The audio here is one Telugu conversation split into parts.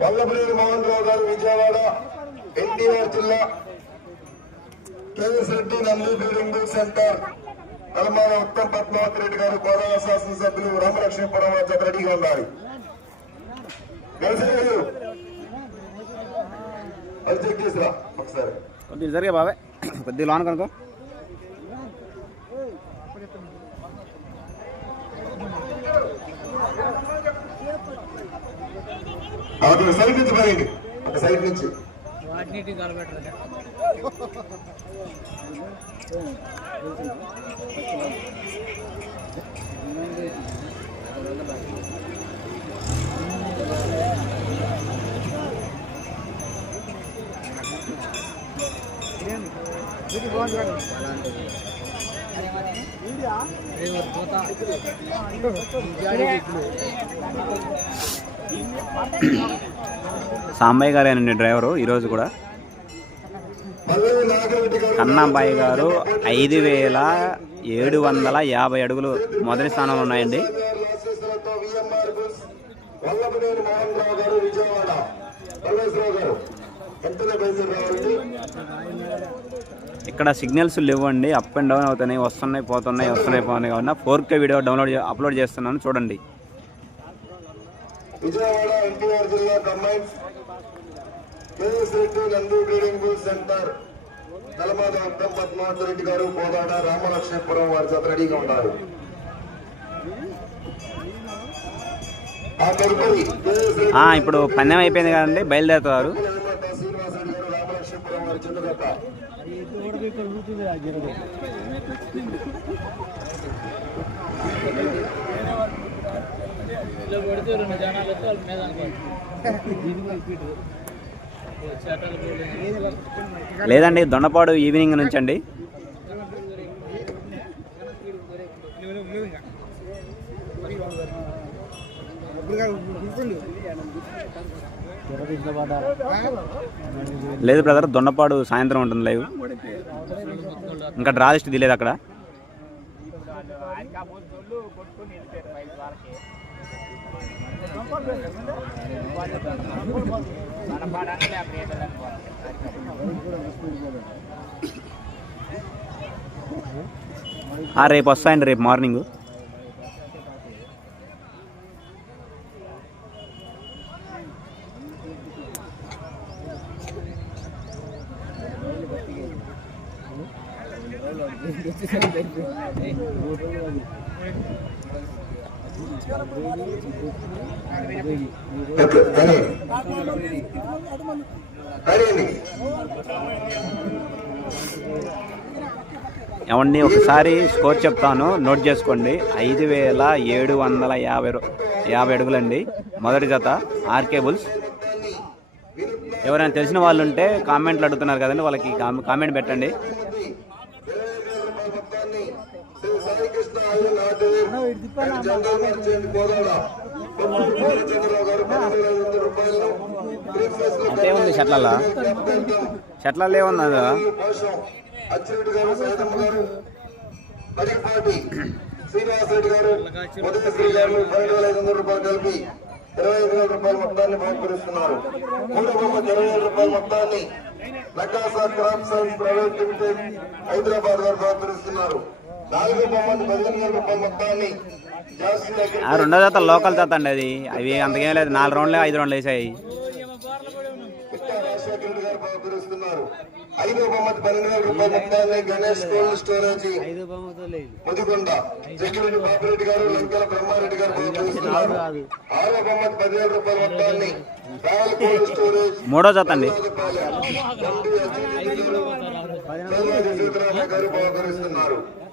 వల్లభనేని మోహన్ రావు గారు విజయవాడ ఎన్టీఆర్ జిల్లా KS Reddy Nandi building centre Nalmala Uttam Padmavathi Reddy గారు గోదావరి శాసనసభ్యులు రామలక్ష్మీపురం వద్ద రెడీగా ఉన్నారు. అది చెక్ చేసిరా ఒకసారి. కొద్దిగా జరిగే బాబాయ్ కొద్దిగా లోన్ కనుకో ఒక సైడ్ నుంచి పోయండి ఒక సైడ్ నుంచి. వాటిని సాంబయ్య గారు గారేనండి డ్రైవరు ఈరోజు కూడా. పల్లవి గారు కన్నాంబాయి గారు ఐదు వేల ఏడు వందల యాభై అడుగులు మొదటి స్థానంలో ఉన్నాయండి. ఇక్కడ సిగ్నల్స్ లేవండి అప్ అండ్ డౌన్ అవుతున్నాయి వస్తున్నాయి పోతున్నాయి వస్తున్నాయి పోతున్నాయి. కావున four K video download upload చేస్తున్నాను చూడండి. విజయవాడ ఎన్టీఆర్ జిల్లా కంబైన్స్ కేఎస్ రెడ్డి నందు బ్రీడింగ్ సెంటర్ నలమాద అర్థం పద్మావతి రెడ్డి గారు కోదాడ రామలక్ష్మీపురం వారి చేత రెడీగా ఉన్నారు. ఇప్పుడు పందెం అయిపోయింది కదండి బయలుదేరుతారు గారు రామలక్ష్మీపురం వారి ఇలా పడితే రెండు జనాలు వస్తే వాళ్ళ మీద లేదండి దొండపాడు ఈవినింగ్ నుంచి అండి లేదు బ్రదర్ దొండపాడు సాయంత్రం ఉంటుంది లైవ్. ఇంకా డ్రా లిస్ట్ తీలేదు అక్కడ. రేపు వస్తాయండి రేపు మార్నింగ్. ఏమండి ఒకసారి స్కోర్ చెప్తాను. నోట్ చేసుకోండి. ఐదు వేల ఏడు వందల యాభై యాభై అడుగులండి. మొదటి జత ఆర్కే బుల్స్. ఎవరైనా తెలిసిన వాళ్ళు ఉంటే కామెంట్లు అడుగుతున్నారు కదండి. వాళ్ళకి కామె- కామెంట్ పెట్టండి. కోదాడ కొమ్మూరు చంద్రరావు గారు పదివేల ఐదు వందల రూపాయలను గ్రీన్ ఫేస్లో అంతే ఉంది షట్లలో షట్లలో అచ్చిరెడ్డి గారు సైదమ్మ గారు మరిపాటి శ్రీనివాసరెడ్డి గారు ఉదయశ్రీ గారు పన్నెండు వేల ఐదు వందల రూపాయలు కలిపి ఇరవై ఐదు వేల రూపాయల మొత్తాన్ని బొమ్మకి ఇరవై వేల రూపాయల మొత్తాన్ని నకాసా crop science private limited Hyderabad వారు బహుకరిస్తున్నారు రెండో జత లోకల్ జత అండి అది. అవి అంతకేం లేదు. నాలుగు రౌండ్లే ఐదు రౌండ్లు వేసాయి. పుట్టా రాజశేఖర రెడ్డి గారు బహుకరిస్తున్నారు. ఐదో బొమ్మకి పన్నెండు వేల రూపాయల మొత్తాన్ని గణేష్ కోల్డ్ స్టోరేజ్ ముదిగొండ. జగ్గిరెడ్డి బాపిరెడ్డి గారు లంకెల బ్రహ్మారెడ్డి గారు బహుకరిస్తున్నారు. ఆరో బొమ్మకి పదివేల రూపాయల మొత్తాన్ని రాయల్ కోల్డ్ స్టోరేజ్ మూడో జత అండి. సీతారామ గారు బహుకరిస్తున్నారు.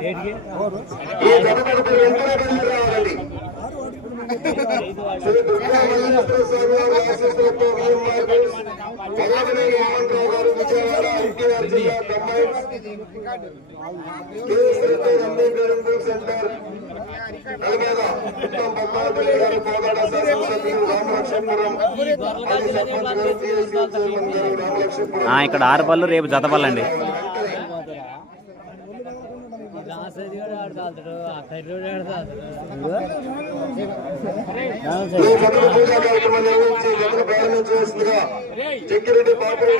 ఈ రావాలండి శ్రీ స్వామి వారి ఆశీస్సులతో గారు విజయవాడ ఎన్టీఆర్ జిల్లా అంబేద్కర్ సెంటర్ ఉత్తమ్ గారు కోదాడ శాసనసభ్యులు రామలక్ష్మీపురం సర్పంచ్ గారు చైర్మన్ గారు రామలక్ష్మీపురం ఇక్కడ ఆరు పళ్ళు రేపు జత పూజా కార్యక్రమం నిర్వహించి ప్రారంభించవలసిందిగా పాపిరెడ్డి